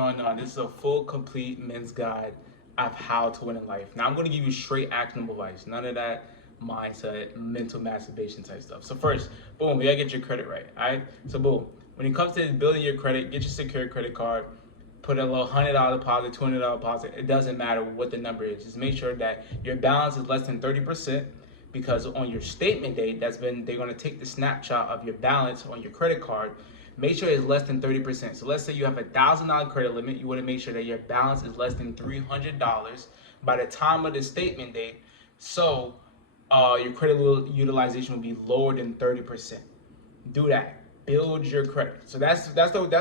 Going on. This is a full, complete men's guide of how to win in life. Now, I'm going to give you straight actionable advice. None of that mindset, mental masturbation type stuff. So first, boom, you gotta get your credit right. All right. So boom, when it comes to building your credit, get your secured credit card. Put a little $100 deposit, $200 deposit. It doesn't matter what the number is. Just make sure that your balance is less than 30%. Because on your statement date, they're going to take the snapshot of your balance on your credit card. Make sure it's less than 30%. So let's say you have a $1,000 credit limit. You want to make sure that your balance is less than $300 by the time of the statement date. So your credit utilization will be lower than 30%. Do that. Build your credit. So that's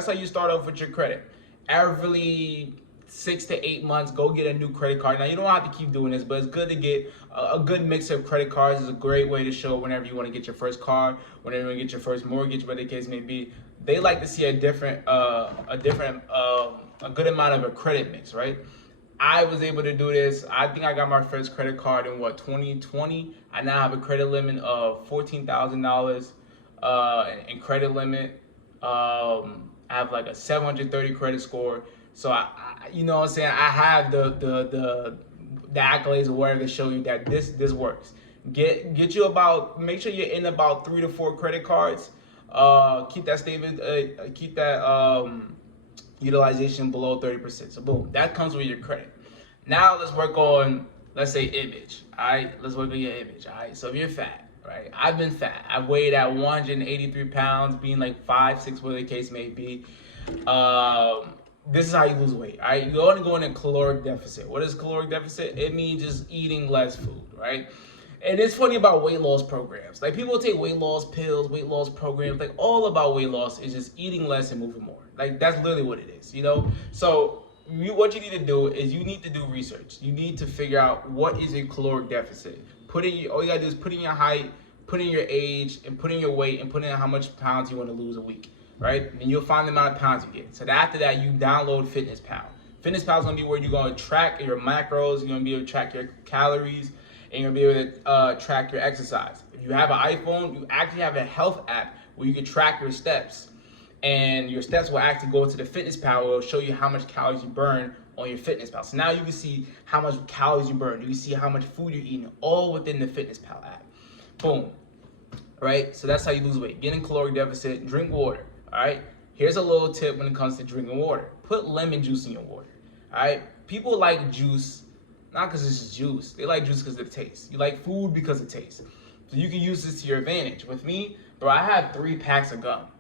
how you start off with your credit. Every 6 to 8 months, go get a new credit card. Now, you don't have to keep doing this, but it's good to get a good mix of credit cards. Is a great way to show whenever you want to get your first car, whenever you want to get your first mortgage, whatever the case may be. They like to see a good amount of a credit mix, right? I was able to do this. I think I got my first credit card in 2020. I now have a credit limit of $14,000 in credit limit. I have like a 730 credit score. So I you know what I'm saying, I have the accolades or whatever to show you that this works. Get you about, make sure you're in about 3 to 4 credit cards. Keep that statement, utilization below 30%. So boom, that comes with your credit. Now let's work on, let's say, image. All right, let's work on your image. All right, so if you're fat, right? I've been fat. I weighed at 183 pounds, being like 5'6", whatever the case may be. This is how you lose weight, all right? You want to go in a caloric deficit. What is caloric deficit? It means just eating less food, right? And it's funny about weight loss programs. Like, people take weight loss pills, weight loss programs. Like, all about weight loss is just eating less and moving more. Like, that's literally what it is, you know? So what you need to do is you need to do research. You need to figure out what is your caloric deficit. All you gotta do is put in your height, put in your age, and put in your weight, and put in how much pounds you want to lose a week. Right? And you'll find the amount of pounds you get. So after that, you download FitnessPal. FitnessPal is going to be where you're going to track your macros, you're going to be able to track your calories, and you're going to be able to track your exercise. If you have an iPhone, you actually have a health app where you can track your steps. And your steps will actually go to the FitnessPal. It will show you how much calories you burn on your FitnessPal. So now you can see how much calories you burn. You can see how much food you're eating, all within the FitnessPal app. Boom. Right? So that's how you lose weight. Get in caloric deficit, drink water. All right, here's a little tip when it comes to drinking water. Put lemon juice in your water. All right, people like juice not because it's just juice. They like juice because of the taste. You like food because of taste. So you can use this to your advantage. With me, bro, I have 3 packs of gum.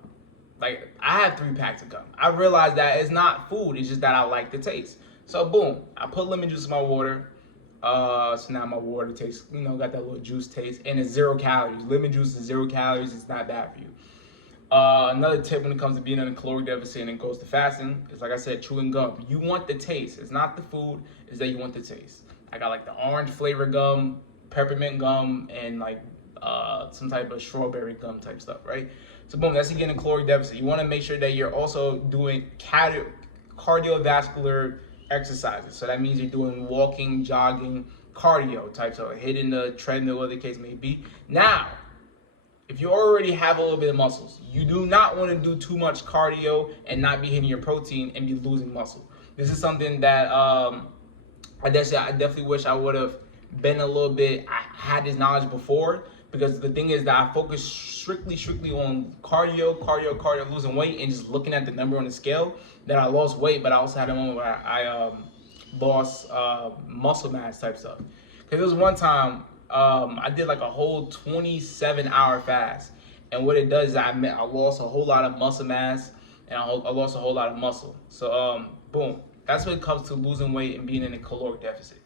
Like, I have 3 packs of gum. I realized that it's not food, it's just that I like the taste. So boom, I put lemon juice in my water. So now my water tastes, got that little juice taste, and it's 0 calories. Lemon juice is 0 calories. It's not bad for you. Another tip when it comes to being in a caloric deficit and it goes to fasting is, like I said, chewing gum. You want the taste. It's not the food, it's that you want the taste. I got like the orange flavor gum, peppermint gum, and like some type of strawberry gum type stuff, right? So boom, that's again a caloric deficit. You want to make sure that you're also doing cardiovascular exercises. So that means you're doing walking, jogging, cardio type stuff, hitting the treadmill, whatever the case may be. Now, if you already have a little bit of muscles, you do not want to do too much cardio and not be hitting your protein and be losing muscle. This is something that I definitely wish I would have been a little bit, I had this knowledge before, because the thing is that I focused strictly on cardio, losing weight, and just looking at the number on the scale, that I lost weight, but I also had a moment where I lost muscle mass type stuff. Because there was one time, I did like a whole 27-hour fast, and what it does is I lost a whole lot of muscle mass, and I lost a whole lot of muscle. So boom, that's when it comes to losing weight and being in a caloric deficit.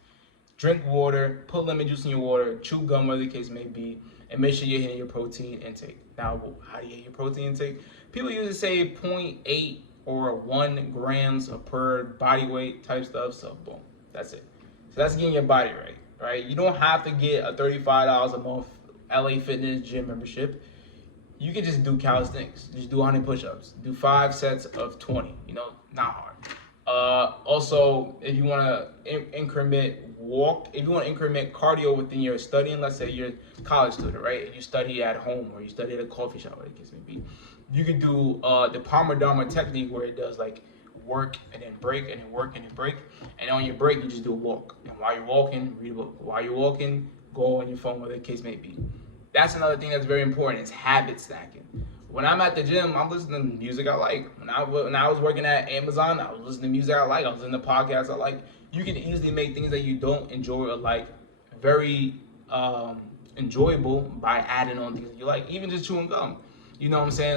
Drink water, put lemon juice in your water, chew gum, whatever the case may be, and make sure you're hitting your protein intake. Now, how do you hit your protein intake? People usually say 0.8 or 1 grams per body weight type stuff. So boom, that's it. So that's getting your body right. Right? You don't have to get a $35 a month LA Fitness gym membership. You can just do calisthenics. Just do 100 push-ups. Do 5 sets of 20. Not hard. Also, if you want to increment cardio within your studying, let's say you're a college student, right? And you study at home or you study at a coffee shop, whatever the case may be. You can do the Pomodoro technique, where it does like work and then break and then work and then break. And on your break, you just do a walk. And while you're walking, read a book. While you're walking, go on your phone, whatever the case may be. That's another thing that's very important. It's habit stacking. When I'm at the gym, I'm listening to music I like. When I was working at Amazon, I was listening to music I like. I was listening to podcasts I like. You can easily make things that you don't enjoy or like very enjoyable by adding on things that you like. Even just chewing gum. You know what I'm saying?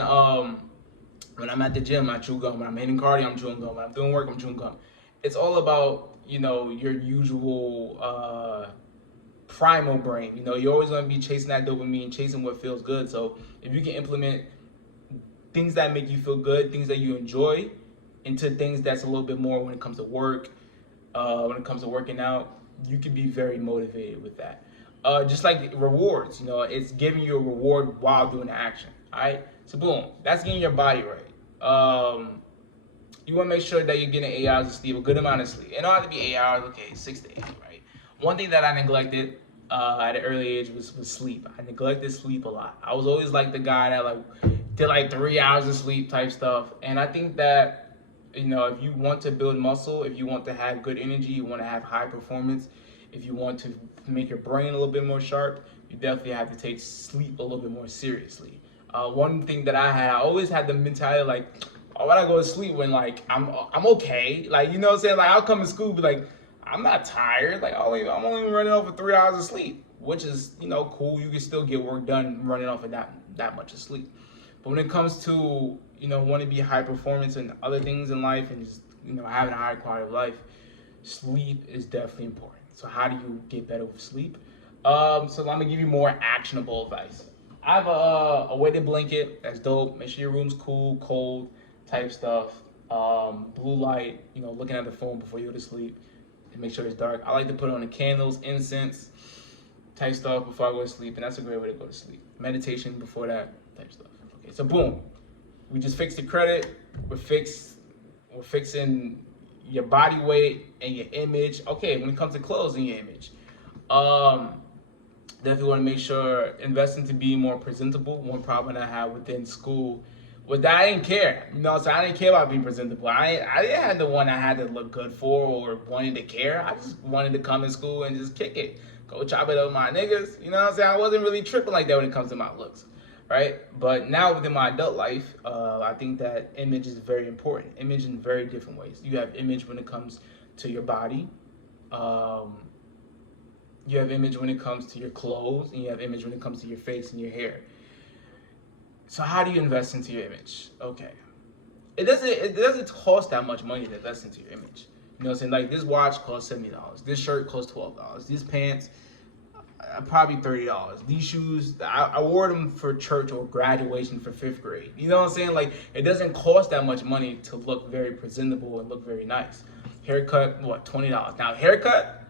When I'm at the gym, I chew gum. When I'm hitting cardio, I'm chewing gum. When I'm doing work, I'm chewing gum. It's all about, your usual primal brain. You're always going to be chasing that dopamine, chasing what feels good. So if you can implement things that make you feel good, things that you enjoy, into things that's a little bit more when it comes to work, when it comes to working out, you can be very motivated with that. Just like rewards, it's giving you a reward while doing the action. All right, so boom, that's getting your body right. You want to make sure that you're getting 8 hours of sleep, a good amount of sleep. It don't have to be 8 hours, okay, 6 to 8, right? One thing that I neglected at an early age was sleep. I neglected sleep a lot. I was always like the guy that did 3 hours of sleep type stuff. And I think that, if you want to build muscle, if you want to have good energy, you want to have high performance, if you want to make your brain a little bit more sharp, you definitely have to take sleep a little bit more seriously. One thing that I always had the mentality oh, when I go to sleep when I'm okay, you know what I'm saying? I'll come to school, be I'm not tired. I'm only running off of 3 hours of sleep, which is cool. You can still get work done running off of that much of sleep. But when it comes to wanting to be high performance and other things in life and just having a higher quality of life, sleep is definitely important. So how do you get better with sleep? So I'm gonna give you more actionable advice. I have a weighted blanket. That's dope. Make sure your room's cool, cold type stuff. Blue light, looking at the phone before you go to sleep. And make sure it's dark. I like to put on the candles, incense type stuff before I go to sleep. And that's a great way to go to sleep. Meditation before that type stuff. Okay, so boom. We just fixed the credit. We're fixing your body weight and your image. Okay, when it comes to clothes and your image. Definitely want to make sure investing to be more presentable. One problem I had within school was that I didn't care. So I didn't care about being presentable. I didn't have the one I had to look good for or wanted to care. I just wanted to come in school and just kick it. Go chop it up with my niggas. You know what I'm saying? I wasn't really tripping like that when it comes to my looks. Right? But now within my adult life, I think that image is very important. Image in very different ways. You have image when it comes to your body. You have image when it comes to your clothes, and you have image when it comes to your face and your hair. So how do you invest into your image? Okay. It doesn't cost that much money to invest into your image. You know what I'm saying? This watch costs $70. This shirt costs $12. These pants, probably $30. These shoes, I wore them for church or graduation for 5th grade. You know what I'm saying? It doesn't cost that much money to look very presentable and look very nice. Haircut, $20. Now, haircut,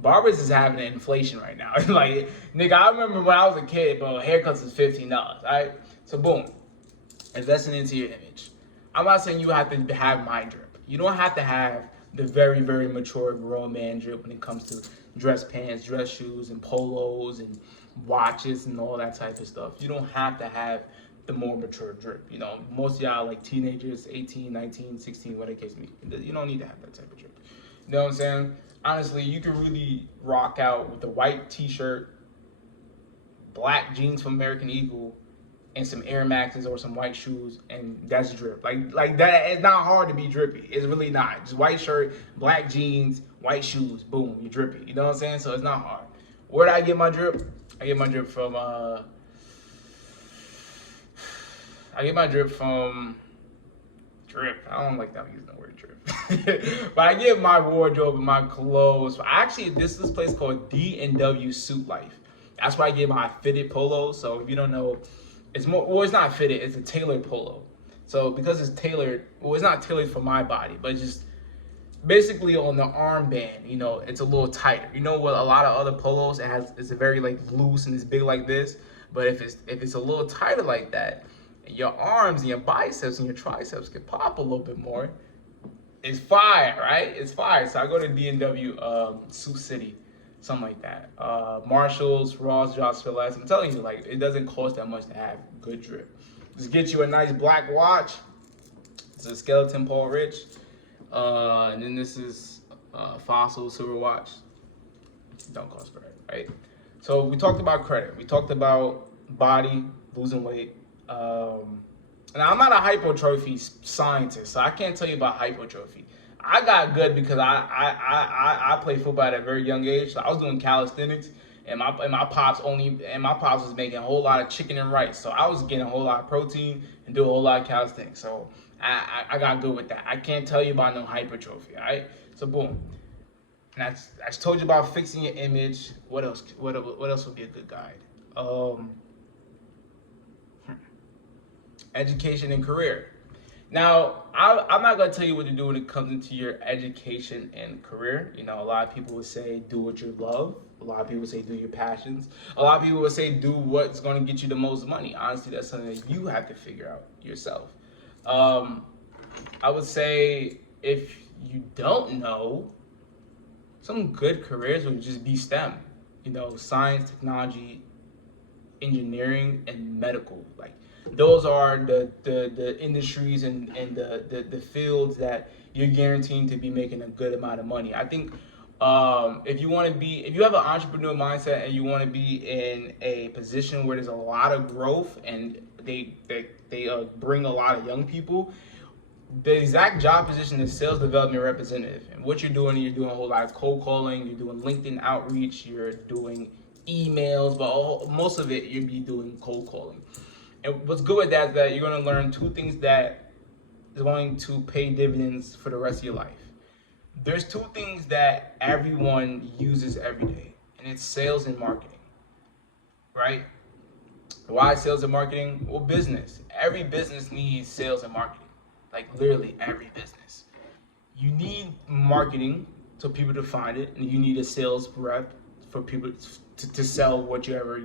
barbers is having an inflation right now. Nigga, I remember when I was a kid, bro, haircuts is $15, all right? So boom, investing into your image. I'm not saying you have to have my drip. You don't have to have the very, very mature grown man drip when it comes to dress pants, dress shoes, and polos, and watches, and all that type of stuff. You don't have to have the more mature drip. Most of y'all teenagers, 18, 19, 16, whatever the case may be. You don't need to have that type of drip. You know what I'm saying? Honestly, you can really rock out with a white t-shirt, black jeans from American Eagle, and some Air Maxes or some white shoes, and that's drip. Like that, it's not hard to be drippy. It's really not. Just white shirt, black jeans, white shoes, boom, you're drippy. You know what I'm saying? So it's not hard. Where do I get my drip? I get my drip from drip. I don't like that using the word drip. But I get my wardrobe and my clothes. Actually, this is a place called D&W Suit Life. That's where I get my fitted polo. So if you don't know, it's not fitted, it's a tailored polo. So because it's tailored, it's not tailored for my body, but it's just basically on the armband, it's a little tighter. What a lot of other polos, it's a very loose and it's big like this. But if it's a little tighter like that, your arms and your biceps and your triceps can pop a little bit more. It's fire, right? It's fire. So I go to D&W Sioux City, something like that. Marshalls, Ross, Josh Phillips. I'm telling you, it doesn't cost that much to have good drip. Just get you a nice black watch, This is Skeleton Paul Rich. And then this is Fossil Silver Watch. Don't cost credit, right? So we talked about credit. We talked about body, losing weight. And I'm not a hypertrophy scientist, so I can't tell you about hypertrophy. I got good because I played football at a very young age. So I was doing calisthenics, and my pops was making a whole lot of chicken and rice. So I was getting a whole lot of protein and doing a whole lot of calisthenics. So I got good with that. I can't tell you about no hypertrophy, all right? So boom. And I just told you about fixing your image. What else? What else would be a good guide? Education and career. Now, I'm not going to tell you what to do when it comes into your education and career. You know, a lot of people would say do what you love. A lot of people say do your passions. A lot of people would say do what's going to get you the most money. Honestly, that's something that you have to figure out yourself. I would say if you don't know, some good careers would just be STEM. You know, science, technology, engineering, and medical. Like, those are the industries and the fields that you're guaranteed to be making a good amount of money. I think if you have an entrepreneur mindset and you want to be in a position where there's a lot of growth and they bring a lot of young people, the exact job position is sales development representative. And what you're doing a whole lot of cold calling, you're doing LinkedIn outreach, you're doing emails, but most of it you'll be doing cold calling. And what's good with that is that you're going to learn two things that is going to pay dividends for the rest of your life. There's two things that everyone uses every day, and it's sales and marketing, right? Why sales and marketing? Well, business. Every business needs sales and marketing. Like literally every business. You need marketing so people to find it, and you need a sales rep for people to sell whatever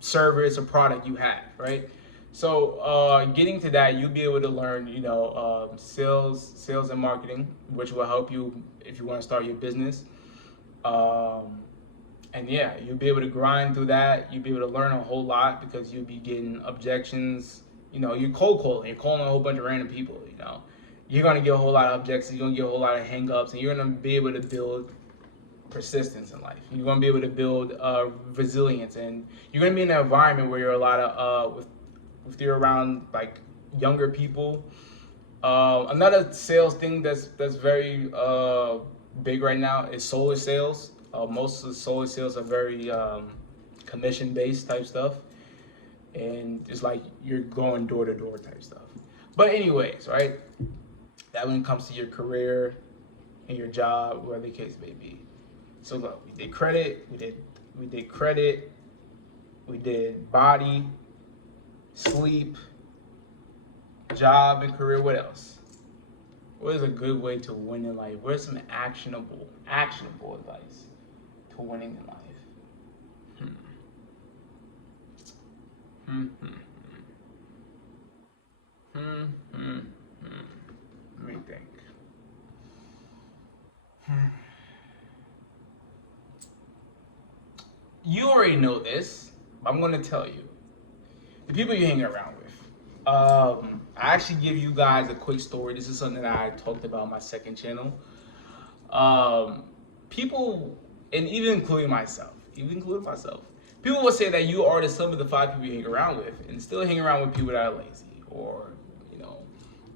service or product you have, right? So getting to that, you'll be able to learn, sales and marketing, which will help you if you want to start your business. And yeah, you'll be able to grind through that. You'll be able to learn a whole lot because you'll be getting objections. You know, you're cold calling. You're calling a whole bunch of random people. You know, you're gonna get a whole lot of objections. You're gonna get a whole lot of hang-ups, and you're gonna be able to build persistence in life. You're gonna be able to build resilience, and you're gonna be in an environment where you're a lot of if you're around like younger people. Another sales thing that's very big right now is solar sales. Most of the solar sales are very commission-based type stuff, and it's like you're going door to door type stuff. But anyways, right? That when it comes to your career and your job, whatever the case may be. So look, we did credit, we did body, sleep, job and career. What else? What is a good way to win in life? What is some actionable advice to winning in life? Let me think. You already know this, but I'm going to tell you. The people you hang around with. I actually give you guys a quick story. This is something that I talked about on my second channel. People, and even including myself, people will say that you are the sum of the 5 people you hang around with, and still hang around with people that are lazy, or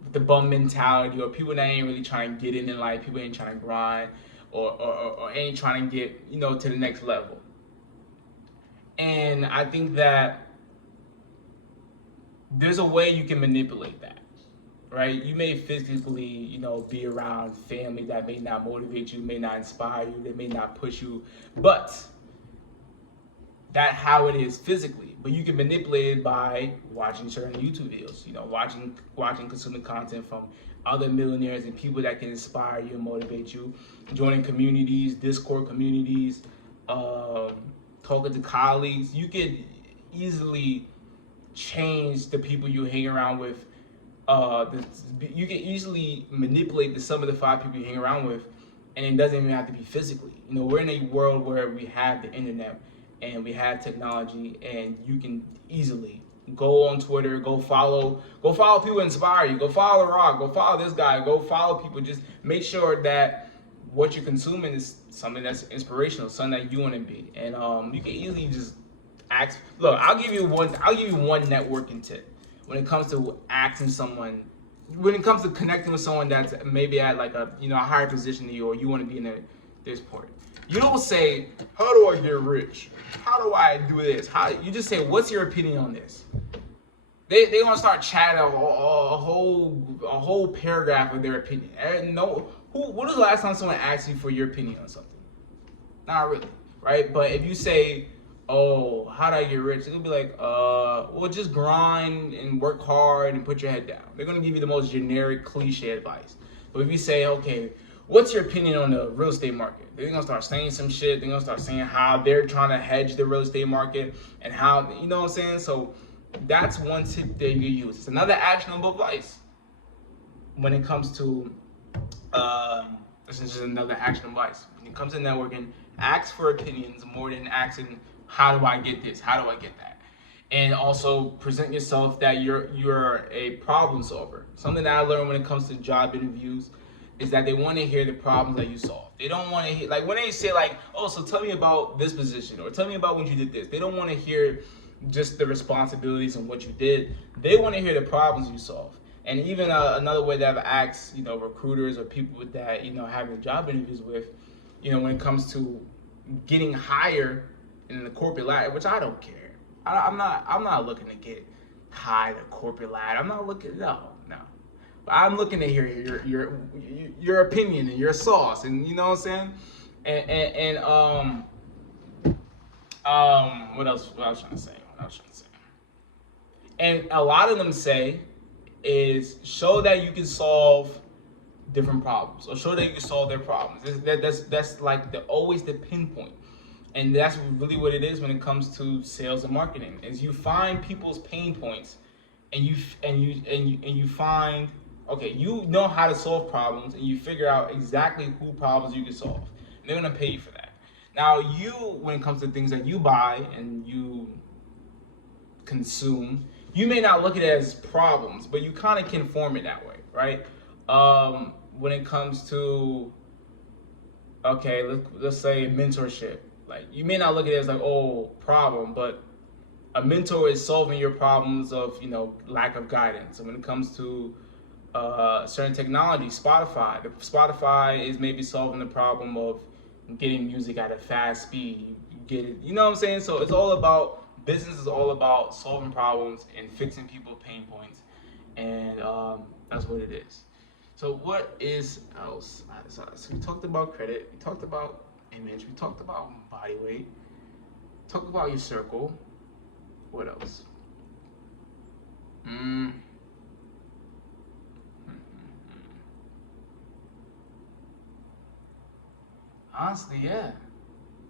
with the bum mentality, or people that ain't really trying to get in life, people ain't trying to grind, or ain't trying to get to the next level. And I think that there's a way you can manipulate that, right? You may physically, be around family that may not motivate you, may not inspire you, that may not push you, but that's how it is physically. But you can manipulate it by watching certain YouTube videos, watching consuming content from other millionaires and people that can inspire you and motivate you, joining communities, Discord communities, talking to colleagues. You can easily change the people you hang around with. You can easily manipulate the sum of the 5 people you hang around with, and it doesn't even have to be physically. We're in a world where we have the internet and we have technology, and you can easily Go on Twitter, go follow people who inspire you. Go follow The Rock, go follow this guy, go follow people. Just make sure that what you're consuming is something that's inspirational, something that you want to be. And you can easily just ask. Look, I'll give you one networking tip when it comes to asking someone. When it comes to connecting with someone that's maybe at like a higher position than you, or you want to be in this point. You don't say, "How do I get rich? How do I do this?" You just say, "What's your opinion on this?" They're gonna start chatting a whole paragraph of their opinion. And when was the last time someone asked you for your opinion on something? Not really, right? But if you say, "Oh, how do I get rich?" It'll be like, well, just grind and work hard and put your head down. They're gonna give you the most generic, cliche advice. But if you say, "Okay, what's your opinion on the real estate market?" They're gonna start saying some shit. They're gonna start saying how they're trying to hedge the real estate market and how, you know what I'm saying? So that's one tip that you use. It's another actionable advice when it comes to, this is just another actionable advice. When it comes to networking, ask for opinions more than asking, "How do I get this? How do I get that?" And also present yourself that you're a problem solver. Something that I learned when it comes to job interviews is that they want to hear the problems that you solve. They don't want to hear, like when they say like, "Oh, so tell me about this position," or "Tell me about when you did this." They don't want to hear just the responsibilities and what you did. They want to hear the problems you solve. And even another way that I've asked, recruiters or people that, having job interviews with, when it comes to getting higher in the corporate ladder, which I don't care. I'm not looking to get high the corporate ladder. I'm not looking, no. I'm looking to hear your opinion and your sauce, and you know what I'm saying. What else? What I was trying to say. And a lot of them say is show that you can solve different problems, or show that you can solve their problems. That's like always the pinpoint, and that's really what it is when it comes to sales and marketing. Is you find people's pain points, and you find. Okay, you know how to solve problems, and you figure out exactly who problems you can solve. And they're gonna pay you for that. Now, when it comes to things that you buy and you consume, you may not look at it as problems, but you kind of can form it that way, right? When it comes to, okay, let's say mentorship, like you may not look at it as like, oh, problem, but a mentor is solving your problems of lack of guidance. And when it comes to certain technology, Spotify is maybe solving the problem of getting music at a fast speed. You get it, you know what I'm saying? So it's all about, business is all about solving problems and fixing people's pain points, and that's what it is. So what is else? So we talked about credit, we talked about image, we talked about body weight, talked about your circle. What else? Honestly, yeah.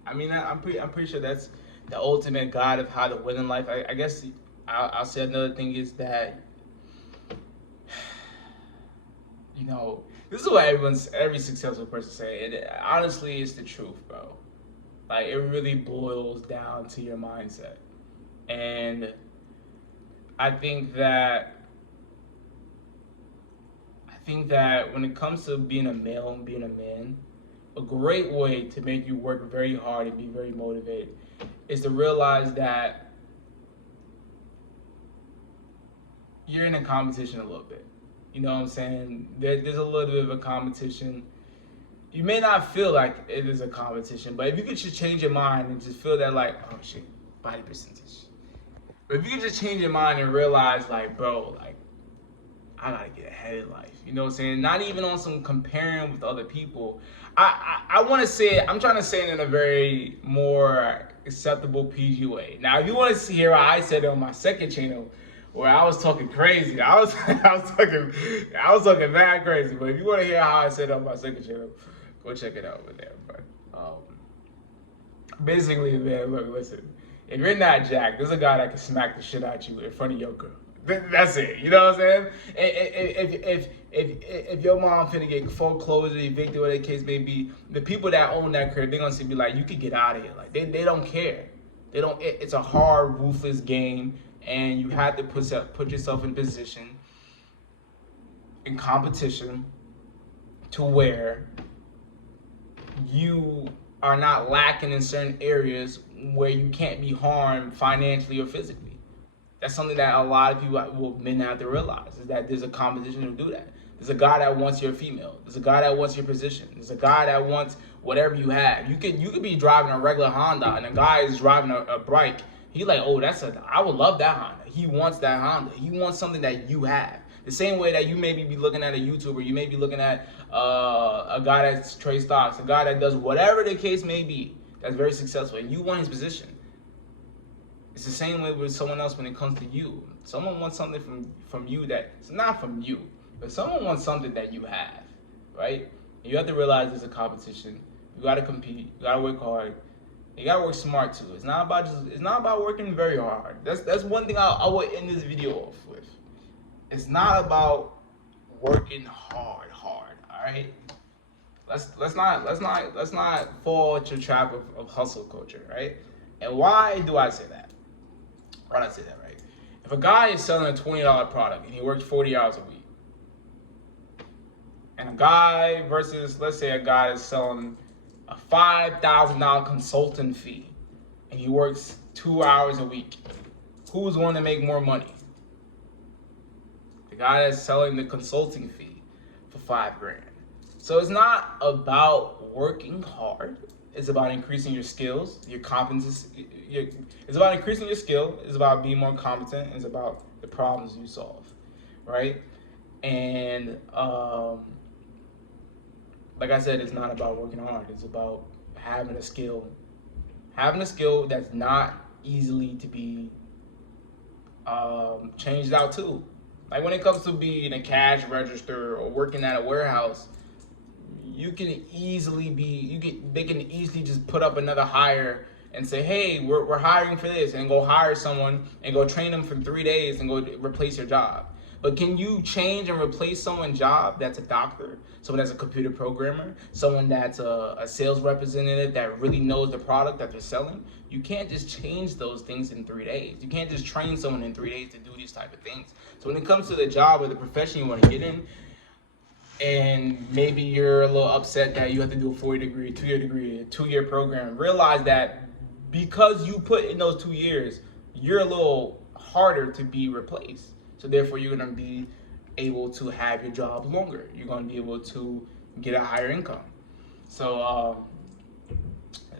I mean, I'm pretty sure that's the ultimate guide of how to win in life. I guess I'll say another thing is that, this is what every successful person say. It honestly is the truth, bro. Like it really boils down to your mindset, and I think that when it comes to being a male and being a man, a great way to make you work very hard and be very motivated is to realize that you're in a competition a little bit. You know what I'm saying? There's a little bit of a competition. You may not feel like it is a competition, but if you could just change your mind and just feel that like, oh shit, body percentage. But if you could just change your mind and realize like, bro, like, I gotta get ahead in life. You know what I'm saying? Not even on some comparing with other people. I want to say it, I'm trying to say it in a very more acceptable PG way. Now, if you want to hear how I said it on my second channel, where I was talking crazy, I was talking mad crazy. But if you want to hear how I said it on my second channel, go check it out over there. But basically, man, look, listen. If you're not Jack, there's a guy that can smack the shit out you in front of your girl. That's it. You know what I'm saying? If your mom finna get foreclosed or evicted, whatever the case may be, the people that own that crib, they're gonna be like, you could get out of here. Like they don't care. They don't. It's a hard, ruthless game. and you have to put yourself in position, in competition, to where you are not lacking in certain areas where you can't be harmed financially or physically. That's something that a lot of men have to realize, is that there's a competition to do that. There's a guy that wants your female. There's a guy that wants your position. There's a guy that wants whatever you have. You could be driving a regular Honda, and a guy is driving a bike. He's like, oh, I would love that Honda. He wants that Honda. He wants something that you have. The same way that you maybe be looking at a YouTuber, you may be looking at a guy that trades stocks, a guy that does whatever the case may be, that's very successful, and you want his position. It's the same way with someone else when it comes to you. Someone wants something from you that it's not from you, but someone wants something that you have, right? And you have to realize there's a competition. You got to compete. You got to work hard. You got to work smart too. It's not about working very hard. That's one thing I would end this video off with. It's not about working hard. All right. Let's not fall into the trap of hustle culture, right? And why do I say that? Why do I say that, right? If a guy is selling a $20 product and he works 40 hours a week, and a guy versus, let's say, a guy is selling a $5,000 consultant fee and he works 2 hours a week, who's going to make more money? The guy that's selling the consulting fee for $5,000. So it's not about working hard. It's about increasing your skills, your competence. It's about increasing your skill. It's about being more competent. It's about the problems you solve, right? And like I said, it's not about working hard. It's about having a skill that's not easily to be changed out too. Like when it comes to being a cash register or working at a warehouse, they can easily just put up another hire and say, hey, we're hiring for this, and go hire someone and go train them for 3 days and go replace your job. But can you change and replace someone's job that's a doctor, someone that's a computer programmer, someone that's a sales representative that really knows the product that they're selling? You can't just change those things in 3 days. You can't just train someone in 3 days to do these type of things. So when it comes to the job or the profession you want to get in, and maybe you're a little upset that you have to do a 2-year degree, a 2-year program, realize that because you put in those 2 years, you're a little harder to be replaced. So therefore, you're going to be able to have your job longer. You're going to be able to get a higher income. So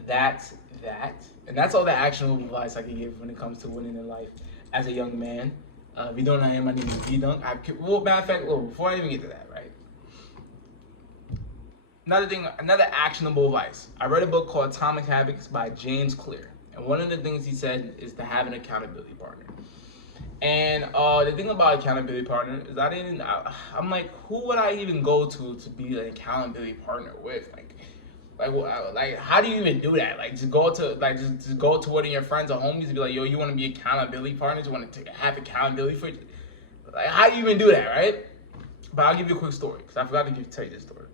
that's that. And that's all the actionable advice I can give when it comes to winning in life as a young man. If you don't know him, my name is V-Dunk. Matter of fact, before I even get to that, right? Another actionable advice. I read a book called Atomic Habits by James Clear. And one of the things he said is to have an accountability partner. And the thing about accountability partner is I'm like, who would I even go to be an accountability partner with? Like, how do you even do that? Like, just go to one of your friends or homies and be like, yo, you want to be accountability partners? You want to have accountability for it? Like, how do you even do that, right? But I'll give you a quick story, because I forgot to tell you this story.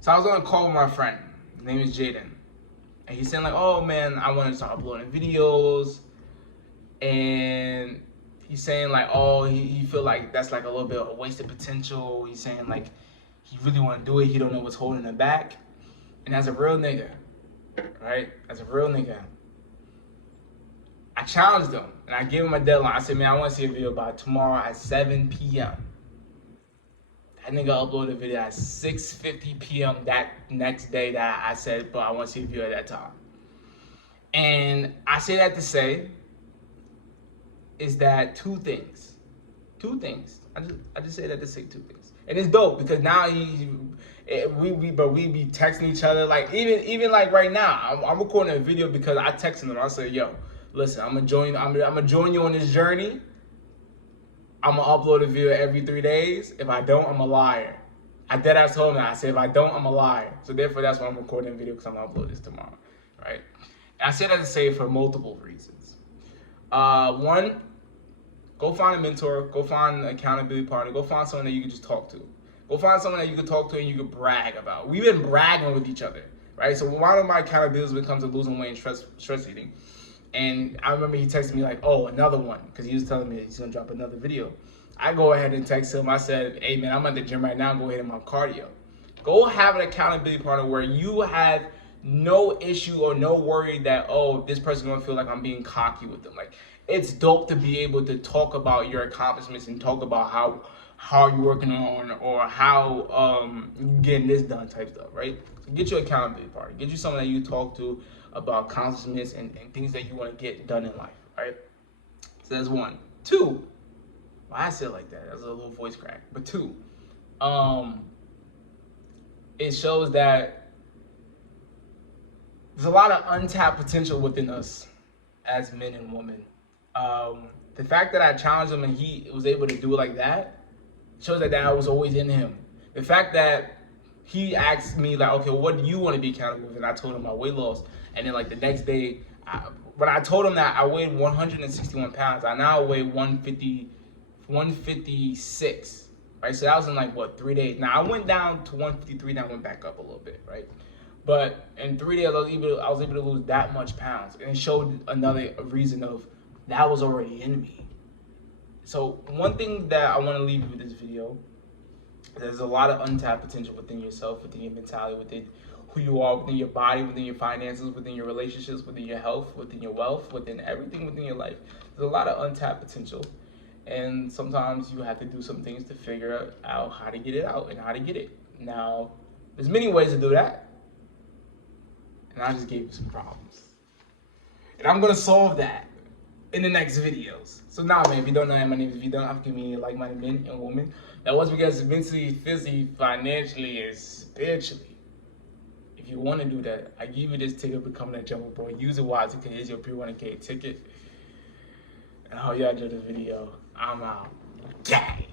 So I was on a call with my friend. His name is Jaden. And he's saying like, oh man, I want to start uploading videos. And he's saying like, oh, he feel like that's like a little bit of a wasted potential. He's saying like, he really want to do it. He don't know what's holding him back. And as a real nigga, right? As a real nigga, I challenged him and I gave him a deadline. I said, man, I want to see a video by tomorrow at 7 p.m. That nigga uploaded a video at 6:50 p.m. that next day that I said, but I want to see a video at that time. And I say that to say is that two things. I just say that to say two things. And it's dope because now we be texting each other. Like even like right now, I'm recording a video because I texted him. I said, yo, listen, I'm gonna join you on this journey. I'm gonna upload a video every 3 days. If I don't, I'm a liar. I deadass told him that. I said, if I don't, I'm a liar. So therefore, that's why I'm recording a video, because I'm gonna upload this tomorrow, right? And I say that to say for multiple reasons. One, go find a mentor. Go find an accountability partner. Go find someone that you can just talk to. Go find someone that you can talk to and you can brag about. We've been bragging with each other, right? So one of my accountabilities when it comes to losing weight and stress eating And I remember he texted me like, oh, another one, because he was telling me he's gonna drop another video. I go ahead and text him. I said, hey man, I'm at the gym right now. Go ahead and my cardio. Go have an accountability partner where you have no issue or no worry that, oh, this person's gonna feel like I'm being cocky with them. Like, it's dope to be able to talk about your accomplishments and talk about how you're working on or how you're getting this done type stuff, right? So get your accountability partner. Get you someone that you talk to about accomplishments and things that you want to get done in life, right? So that's one. Two, why I say it like that? That's a little voice crack. But two, it shows that there's a lot of untapped potential within us as men and women. The fact that I challenged him and he was able to do it like that shows that that was always in him. The fact that he asked me like, okay, what do you want to be accountable with? And I told him my weight loss. And then like the next day, when I told him that I weighed 161 pounds, I now weigh 156, right? So that was in like, what, 3 days? Now I went down to 153, then I went back up a little bit, right? But in 3 days, I was able to lose that much pounds. And it showed another reason of that was already in me. So one thing that I want to leave you with this video, there's a lot of untapped potential within yourself, within your mentality, within who you are, within your body, within your finances, within your relationships, within your health, within your wealth, within everything within your life. There's a lot of untapped potential. And sometimes you have to do some things to figure out how to get it out and how to get it. Now, there's many ways to do that. And I just gave you some problems. And I'm going to solve that in the next videos. So now, man, if you don't know, my name is Vidon. I'm a community of like-minded men and women that wants to get mentally, physically, financially, and spiritually. If you want to do that, I give you this ticket, Becoming a Jumbo Boy. Use it wisely because it's your pre-1K ticket. And I hope y'all enjoyed this video. I'm out. Gang!